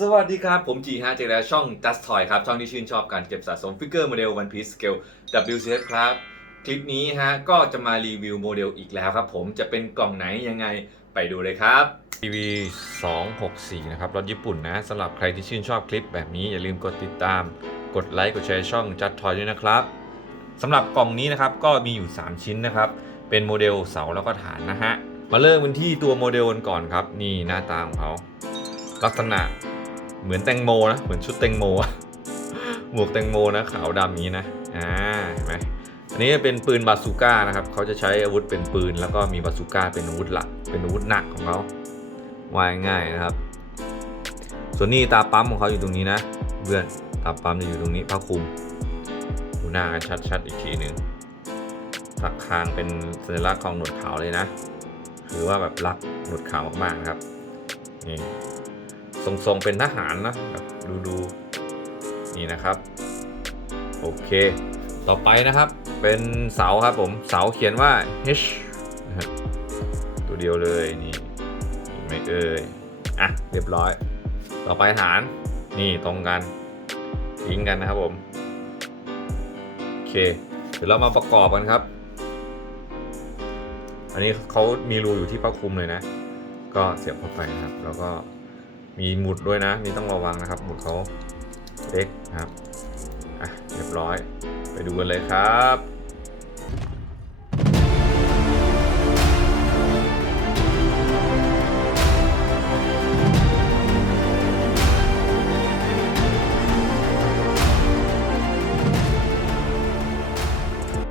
สวัสดีครับ ผมจีฮะเจอแล้วช่อง Just Toy ครับ ช่องที่ชื่นชอบการเก็บสะสมฟิกเกอร์โมเดล One Piece Scale WCS ครับ คลิปนี้ฮะ ก็จะมารีวิวโมเดลอีกแล้วครับผมจะเป็นกล่องไหนยังไงไปดูเลยครับ TV 264 นะครับ รถญี่ปุ่นนะสำหรับใครที่ชื่นชอบคลิปแบบนี้ อย่าลืมกดติดตาม กดไลค์กดแชร์ช่อง Just Toy ด้วยนะครับสำหรับกล่องนี้นะครับก็มีอยู่ 3 ชิ้นนะครับเป็นโมเดลเสาแล้วก็ฐานนะฮะมาเริ่มกันที่ตัวโมเดลกันก่อนครับนี่หน้าตาของเขาลักษณะ เหมือนแตงโมนะเหมือนชุดแตงโมหมวกแตงโมนะขาวดำนี้นะอ่าเห็นไหมอันนี้เป็นปืนบาซูก้านะครับเขาจะใช้อาวุธเป็นปืน แล้วก็มีบาซูก้าเป็นอาวุธหลักเป็นอาวุธหนักของเขาวายง่ายนะครับ ส่วนนี้ตาปั๊มของเขาอยู่ตรงนี้นะเพื่อนตาปั๊มจะอยู่ตรงนี้ผ้าคลุมดูหน้ากันชัดๆอีกทีหนึ่งถักคางเป็นสัญลักษณ์ของหนวดขาวเลยนะ ถือว่าแบบรักหนวดขาวมากๆนะครับนี่ ทรงๆเป็นทหารนะดูดูนี่นะครับ โอเค ต่อไปนะครับเป็นเสาครับผมเสาเขียนว่า H ตัวเดียวเลยนี่ไม่เอ่ยอะเรียบร้อย ต่อไปฐานนี่ตรงกันทิ้งกันนะครับผมโอเคเดี๋ยวเรามาประกอบกันครับ อันนี้เขามีรูอยู่ที่ผ้าคลุมเลยนะ ก็เสียบเข้าไปนะครับ แล้วก็ มีหมุดด้วยนะมีต้องระวังนะครับ หมุดเขาเล็กครับ อะ เรียบร้อย ไปดูกันเลยครับ